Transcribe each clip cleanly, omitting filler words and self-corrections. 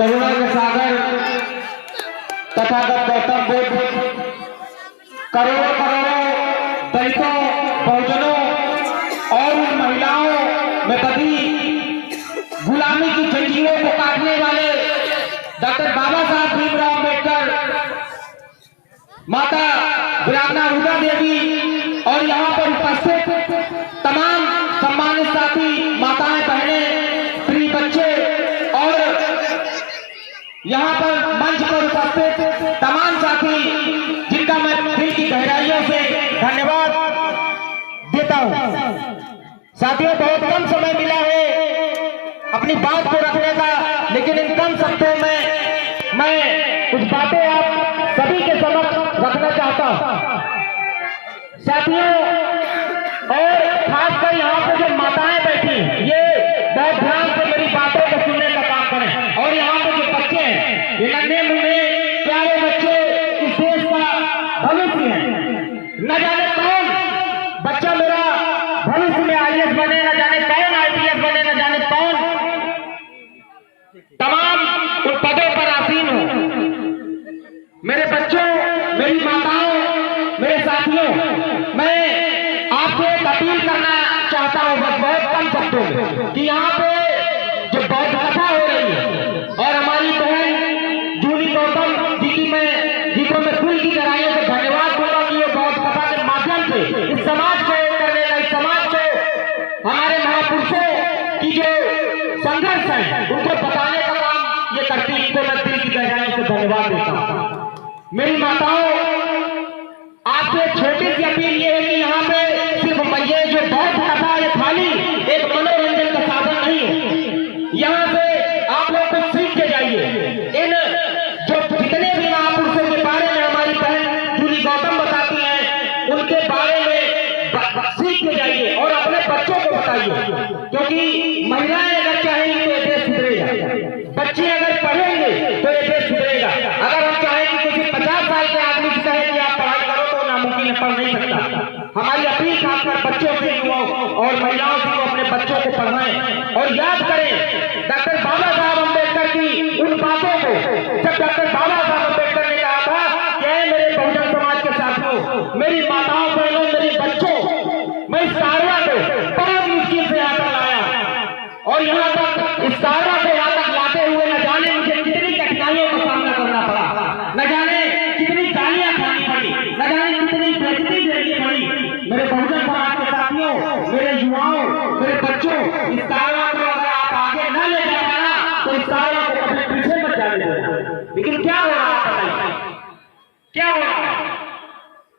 करुणा के सागर तथागत गौतम बुद्ध करोड़ों करोड़ों दलितों, बहुजनों और उन महिलाओं में बधी गुलामी की जंजीरों को काटने वाले डॉक्टर बाबा साहब भीमराव अम्बेडकर, माता वीरांगना रुदा देवी और यहाँ पर उपस्थित तमाम सम्मानित साथी, माताएं, बहनें, प्रिय बच्चे और यहाँ पर मंच पर उपस्थित तमाम साथी, जिनका मैं दिल की गहराइयों से धन्यवाद देता हूँ। साथियों, बहुत कम समय मिला है अपनी बात को रखने का, लेकिन इन कम शब्दों में मैं कुछ बातें आप सभी के समक्ष रखना चाहता हूँ। साथियों, और खासकर यहाँ पे जो माताएं बैठी, ये बहुत ध्यान से मेरी बातों को सुनने का काम करें। और यहाँ पे जो बच्चे हैं, ये नन्हे मुन्ने प्यारे बच्चे इस देश का भविष्य है। न जाने कौन बच्चा मेरा भविष्य में IAS बने, न जाने कौन IPS बने, न जाने कौन तमाम उन पदों पर आसीन हो। मेरे बच्चों, मेरी माताओं, मेरे साथियों, मैं आपसे एक अपील करना चाहता हूँ बस बहुत कम शब्दों में कि यहाँ पे जो बौद्ध कथा हो रही है और हमारी बहन जूली गौतम जी को मैं दिल की गहराइयों से धन्यवाद दूंगा कि ये बौद्ध कथा के माध्यम से इस समाज को एक करने का, इस समाज को हमारे महापुरुषों की जो संघर्ष है उनको बताने का काम ये करती है। इनको मैं दिल की गहराइयों से धन्यवाद देता हूँ। मेरी माताओं, आपसे छोटी सी अपील ये है कि यहाँ पे सिर्फ ये जो बौद्ध कथा ये खाली एक मनोरंजन का साधन नहीं है। यहाँ से आप लोग कुछ सीख के जाइए। इन जो जितने भी महापुरुषों के बारे में हमारी बहन जूली गौतम बताती हैं, उनके बारे में सीख के जाइए और अपने बच्चों को बताइए, क्योंकि महिलाएं अगर चाहेंगी तो ये देश सुधरेगा, बच्चे अगर पढ़ेंगे तो ये देश सुधरेगा। अगर हम चाहें कि किसी 50 साल के आदमी से कहें कि आप पढ़ाई करो तो नामुमकिन है, पढ़ नहीं सकता। हमारी अपील खासकर बच्चों से, युवाओं और महिलाओं से को अपने बच्चों को पढ़ाएं और याद करें डॉक्टर बाबा साहब अम्बेडकर की उन बातों को। जब डॉक्टर बाबा साहब अम्बेडकर ने कहा था कि मेरे बहुजन समाज के साथियों, मेरी माताओं, बहनों, मेरे बच्चों, मैं इस कारवा को बहुत मुश्किल से यहाँ तक लाया और यहाँ तक इस कारवा को यहाँ तक लाते हुए न जाने मुझे कितनी कठिनाइयों का सामना करना पड़ा, न जाने कितनी गालियां खानी पड़ी, न जाने कितनी बेइज्जती झेलनी पड़ी। मेरे बहुजन समाज के साथियों, मेरे युवाओं, मेरे बच्चों, इस कारवा को अगर आप आगे न ले जा पाना तो इस कारवा को कभी पीछे मत जाने देना। लेकिन क्या हो रहा है बताइए, क्या हो रहा है?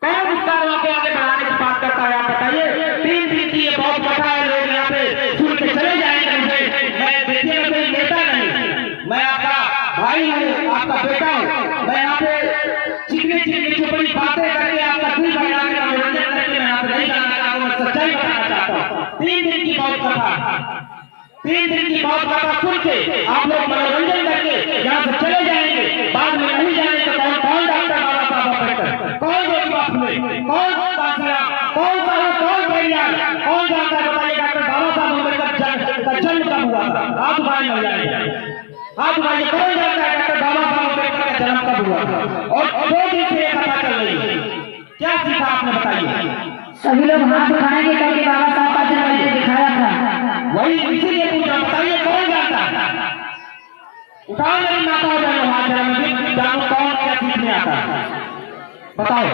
कौन इस कारवा को आगे बढ़ाने की बात करता है आप बताइए? 3 दिन की ये बहुत कथा है, लोग यहाँ पे सुन के चले जाएंगे। मुझे मैं देखिए, मैं कोई नेता नहीं, मैं आपका भाई हूँ, आपका बेटा हूँ। मैं यहाँ पे चिकनी चुपड़ी बातें करके आपका दिल बहलाने का मनोरंजन करके मैं यहाँ पे नहीं जाना चाहता हूँ, मैं सच्चाई बताना चाहता हूँ। 3 दिन की बहुत कथा, 3 दिन की बहुत कथा सुन के आप लोग मनोरंजन करके यहाँ से चले जाएंगे। बाद में नहीं जाने तो कौन डॉक्टर बाबा साहब अम्बेडकर, कौन ज्योतिबा फुले, कौन कांसराम, कौन पेरियार, कौन जानता है बताइए? डॉक्टर बाबा साहब अम्बेडकर का जन्म कब हुआ था? हाथ उठाए मिल जाएंगे, हाथ उठाइए। कौन जानता है डॉक्टर बाबा साहब अम्बेडकर का जन्म कब हुआ था? और 2 दिन से ये कथा चल रही है, क्या सीखा आपने बताइए? सभी लोग हाथ उठाएंगे क्योंकि बाबा साहब का जन्म दिखाया था। वही इसीलिए पूछा, बताइए कौन जानता है? उठाओ मेरी माता बहनों हाथ, जरा मैं जानूं कौन क्या सीखने आता है, बताओ।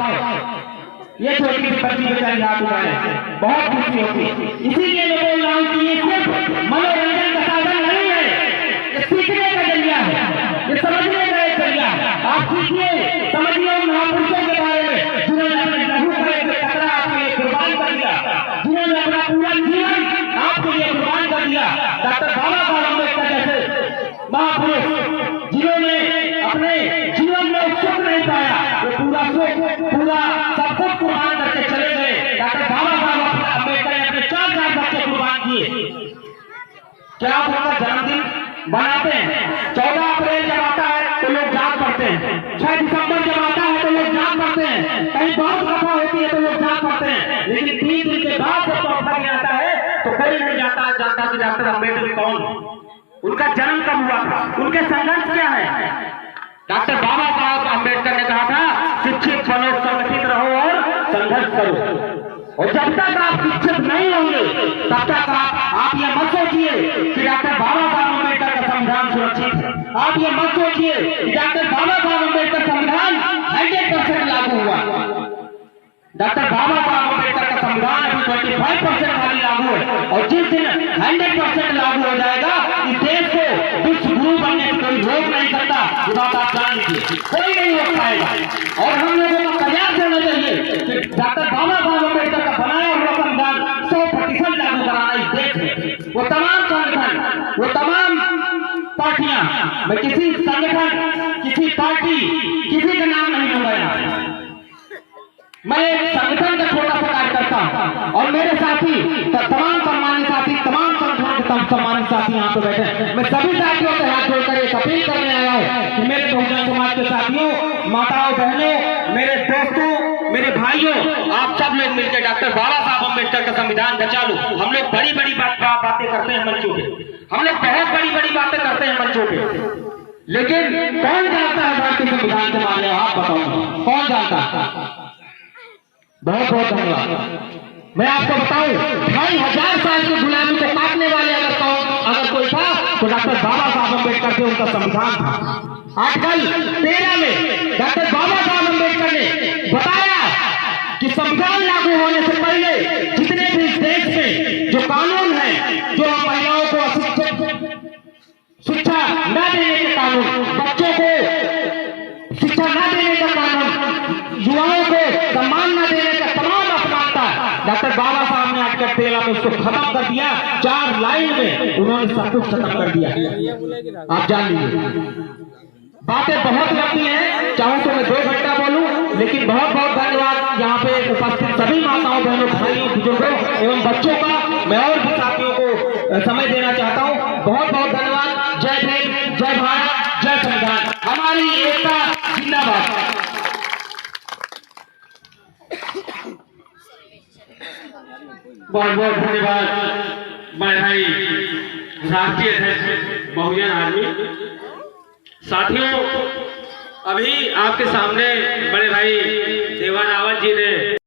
ये छोटी सी बच्ची बेचारी हाथ उठाए, बहुत खुशी होती है। इसीलिए मैं बोल रहा हूँ कि ये सिर्फ मनोरंजन का साधन नहीं है, ये सीखने का जरिया है, ये समझने का एक जरिया है। आप सीखिए, समझिए उन महापुरुषों के बारे में जिन्होंने अपने लहू का एक कतरा आपके लिए कुर्बान कर दिया, जिन्होंने अपना पूरा जीवन आपके लिए कुर्बान कर दिया। डॉक्टर बाबा साहब अम्बेडकर जैसे महापुरुष जिन्होंने अपने जीवन में सुख नहीं पाया, वो पूरा सुख, पूरा सब कुछ कुर्बान करके चले गए। डॉक्टर बाबा साहब अम्बेडकर ने अपने 4 बच्चे कुर्बान किए। क्या आप उनका जन्मदिन बनाते हैं? 14 अप्रैल जब आता है तो लोग जाग पड़ते हैं, 6 दिसंबर जब आता है तो लोग जाग पड़ते हैं, कहीं बहुत कथा होती है तो लोग जाग पड़ते हैं। लेकिन 3 दिन के बाद जब अवसर में आता है तो कोई नहीं जानता कि डॉक्टर अम्बेडकर कौन, उनका जन्म कब हुआ था, उनके संघर्ष क्या डॉक्टर बाबा साहब अम्बेडकर ने कहा था शिक्षित बनो, संगठित रहो और संघर्ष करो। और जब तक आप शिक्षित नहीं होंगे तब तक आप ये मत सोचिए कि डॉक्टर बाबा साहब अम्बेडकर का संविधान सुरक्षित है। आप ये मत सोचिए कि डॉक्टर बाबा साहब अम्बेडकर संविधान 100% लागू हुआ। डॉक्टर बाबा साहब अम्बेडकर का संविधान अभी 25% खाली लागू है, और जिस दिन 100% लागू हो जाएगा इस देश को विश्व गुरु बनने से कोई रोक नहीं सकता। ये बात आप जान लीजिए, कोई नहीं रोक पाएगा। और हम लोगों को प्रयास करना चाहिए कि डॉक्टर बाबा साहब अम्बेडकर का बनाया हुआ संविधान 100% लागू कराना इस देश में। वो तमाम संगठन, वो तमाम पार्टियां, मैं किसी संगठन, किसी पार्टी, किसी का नाम नहीं लूंगा यहाँ। मैं एक संगठन का छोटा सा कार्यकर्ता हूं, और मेरे साथी, तमाम सम्मानित साथी, तमाम संगठनों के सम्मानित साथी यहाँ पे बैठे हैं। मैं सभी साथियों से हाथ जोड़कर एक अपील करने आया हूँ कि मेरे बहुजन समाज के साथियों, माताओं, बहनों, मेरे दोस्तों, मेरे भाइयों, आप सब लोग मिलकर डॉक्टर बाबा साहब अम्बेडकर का संविधान बचा लो। हम लोग बड़ी बड़ी बातें करते हैं मंचों पे, हम लोग बहुत बड़ी बड़ी बातें करते हैं मंचों पे, लेकिन कौन जानता है भारतीय संविधान के बारे में? आप बताओ, कौन जानता है? बहुत बहुत धन्यवाद। मैं आपको बताऊं, 2500 साल की गुलामी को काटने वाले अगर कोई था तो डॉक्टर बाबा साहब अम्बेडकर से उनका संविधान था। आर्टिकल 13 में डॉक्टर बाबा साहब अम्बेडकर ने बताया कि संविधान लागू होने से पहले जितने भी इस देश में जो कानून है, जो महिलाओं को शिक्षा न देने के कानून, बच्चों को शिक्षा न देने का कानून, युवाओं को सम्मान न देने का तमाम असमानता, डॉक्टर बाबा साहब ने आर्टिकल 13 में उसको खत्म कर दिया। 4 लाइन में उन्होंने सब कुछ खत्म कर दिया। आप जान लीजिए, बातें बहुत लंबी हैं, चाहूं तो मैं 2 घंटा बोलूं, लेकिन बहुत बहुत धन्यवाद यहाँ पे उपस्थित सभी माताओं, बहनों, भाइयों, बुजुर्गों एवं बच्चों का। मैं और भी साथियों को समय देना चाहता हूँ। बहुत बहुत धन्यवाद। जय भीम, जय भारत, जय संविधान, हमारी एकता जिंदाबाद। बहुत बहुत धन्यवाद बड़े भाई राष्ट्रीय अध्यक्ष बहुजन आर्मी। साथियों, अभी आपके सामने बड़े भाई देवा रावत जी ने